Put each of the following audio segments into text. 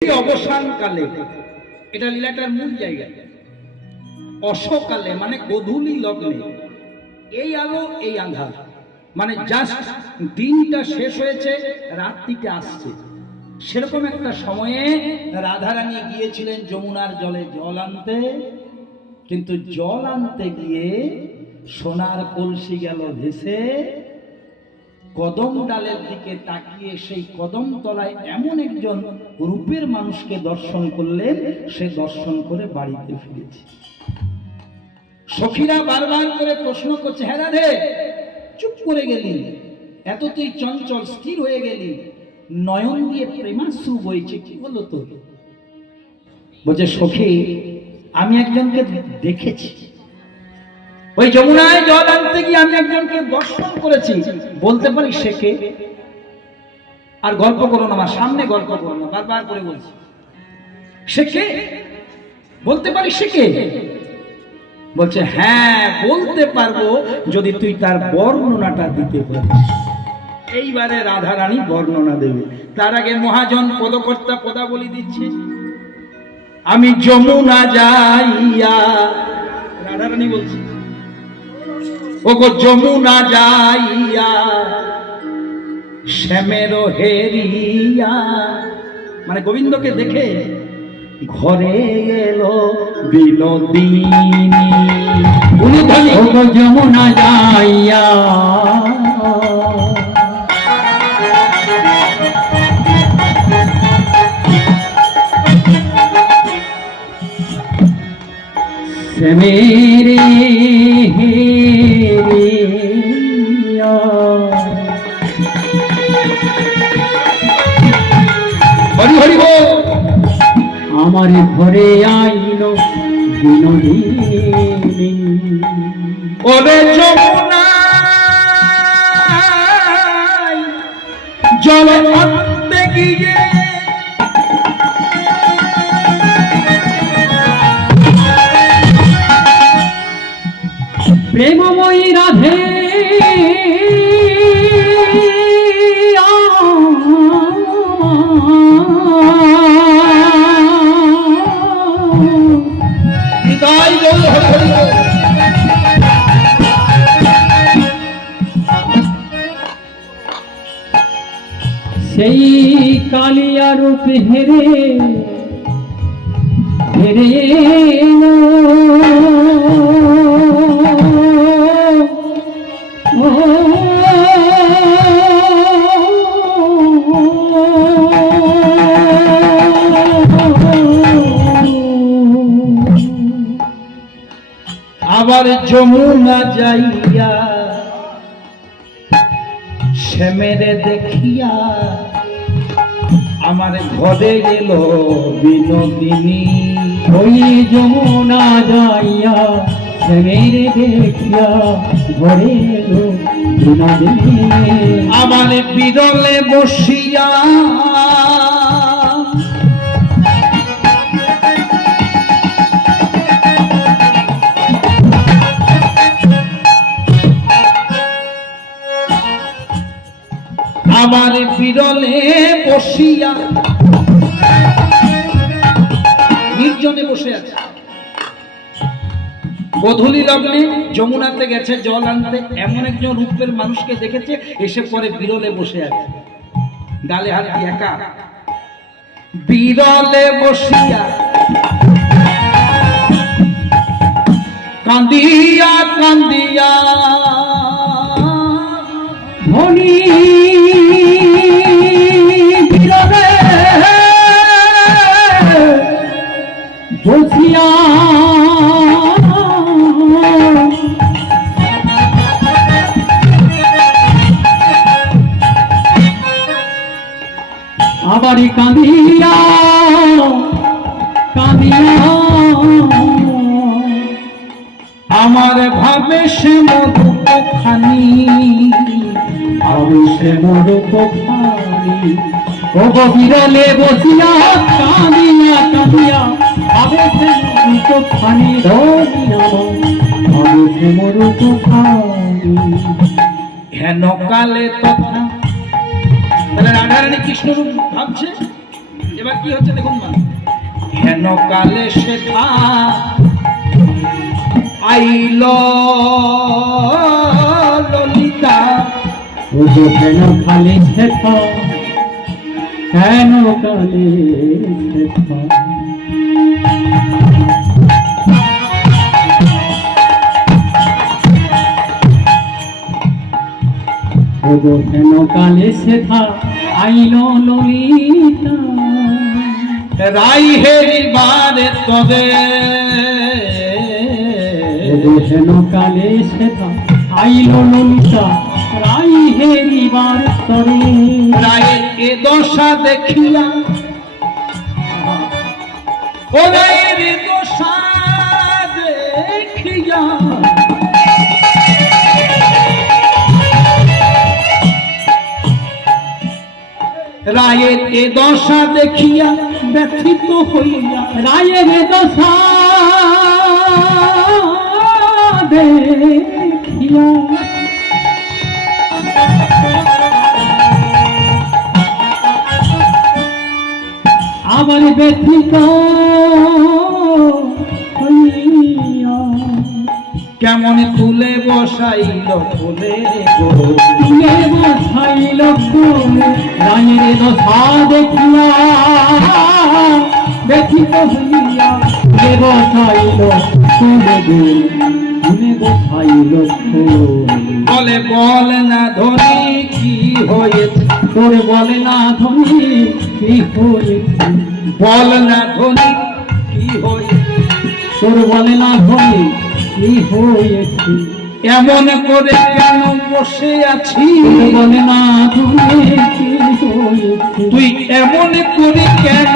অবসান কালে, এটা লীলাটার মূল জায়গা। অসকালে মানে গোধূলি লগ্নে, এই আলো এই আঁধার, মানে জাস্ট দিনটা শেষ হয়েছে, রাত্রিটা আসছে, সেরকম একটা সময়ে রাধারানী গিয়েছিলেন যমুনার জলে জল আনতে। কিন্তু জল আনতে গিয়ে সোনার কলসি গেল ভেসে। কদম ডালের দিকে তাকিয়ে সেই কদম তলায় এমন একজন রূপের মানুষকে দর্শন করলেন, সে দর্শন করে বাড়িতে ফিরেছে। সখীরা বারবার করে প্রশ্ন করছে, হ্যাঁ রাধে, চুপ করে গেলি, এত তুই চঞ্চল স্থির হয়ে গেলি, নয়ন দিয়ে প্রেমাশ্রু বইছে, কি হলো তোর? বলছে, সখী, আমি একজনকে দেখেছি, ওই যমুনায় জল আনতে গিয়ে আমি একজনকে দর্শন করেছি। বলতে পারি সে কে? আর গল্প করো না, আমার সামনে গল্প করো না, বারবার করে বলছি সে কে, বলতে পারি সে কে? বলছে, হ্যাঁ বলতে পারবো যদি তুই তার বর্ণনাটা দিতে পারিস। এইবারে রাধারানী বর্ণনা দেবে। তার আগে মহাজন পদকর্তা পদাবলী দিচ্ছে, আমি যমুনা যাইয়া, রাধারানী বলছি, ওগো যমুনা যাইয়া শ্যামের হেরিয়া, মানে গোবিন্দকে দেখে ঘরে এলো বিনোদিনী। ওগো যমুনা যাইয়া শ্যামের হেরিয়া, হরি হরি বল, আমার ঘরে আইল বিনোদিনী। ওরে যমুনা জলে আনতে গিয়ে প্রেমময়ী রাধে সেই কালিয়া রূপ হেরে হেরে আবার যমুনা যাইয়া শ্যামেরে দেখিয়া আমার ঘরে গেল বিনোদিনী। ওই যমুনা যাইয়া শ্যামেরে দেখিয়া ঘরে এলো বিনোদিনী। আমার বিরলে বসিয়া আমার বিরলে বসিয়া, নির্জনে বসে আছে, গোধূলি লগ্নে যমুনাতে গেছে জল আনতে, এমন একজন রূপের মানুষকে দেখেছে, এসে পরে বিরলে বসে আছে, গালে হাত দিয়ে একা, বিরলে বসিয়া কান্দিয়া কান্দিয়া ধনী বিরলে বসিয়া আবারই কাঁদিয়া কাঁদিয়া আমার ভাবে সে মধুপ খানি, সে মধুপ খানি। ওগো বিরলে বসিয়া কাঁদিয়া কাঁদিয়া ভাবে সে মধুপ খানি, ধরিয়া ভাবে সে মধুপ খানি। হেন কালে তথা, তাহলে রাধারানী কৃষ্ণরূপ ভাবছে, এবার কি হচ্ছে দেখুন না, হেন কালে শেখা আইল ললিতা, ও গো হেন কালে শেখা, হেন কালে শেখা। ও গো হেন কালে শেখা আইল ললিতা, রাই হেরিবারে তবে, ও গো হেন কালে শেখা আইল ললিতা, রাই হেরিবার তরে। রায়ের এ দশা দেখিয়া, ও রায়ের এ দশা দেখিয়া, রায়ের এ দশা দেখিয়া ব্যথিত হইয়া, রায়ের দশা দেখিয়া, আবার ব্যথিত হইয়া, কেমন তুলে বসাইল বলে গো, তুলে বসাইল কোলে। রায়ের দশা দেখিয়া ব্যথিত হইয়া, তুলে বসাইল কোলে গো, তুলে বসাইল কোলে। বলে বল না ধনী কি হয়েছে, তোর বলে না ধনী কি হয়েছে, বল না ধনী কি হয়েছে, তোর বলে না ধনী কি হয়েছে। এমন করে কেন বসে আছি, তোর বলে না ধনী কি হয়েছে, তুই এমন করে কেন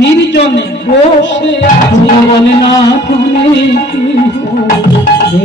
নির্জনে বসে আছি, তোর বলে না ধনী কি হয়েছে।